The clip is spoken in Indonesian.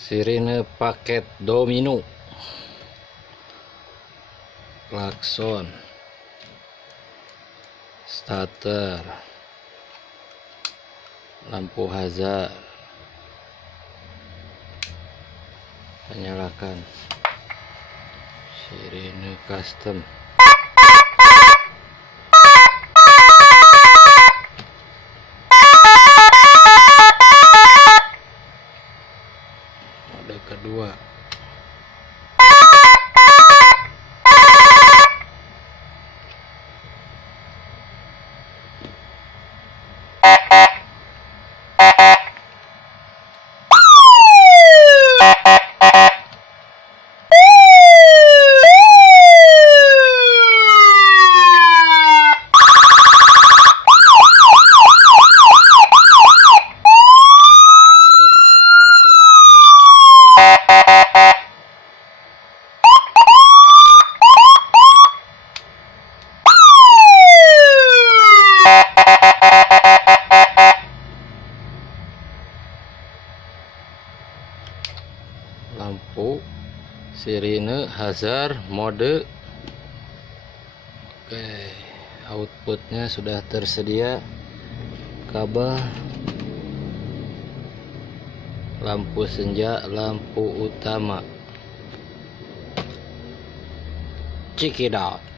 Sirine paket domino, klakson, starter, lampu hazard, menyalakan, sirine custom. Mode kedua. Lampu sirine hazard mode. Oke, outputnya sudah tersedia, kabel, lampu senja, lampu utama. Check it out.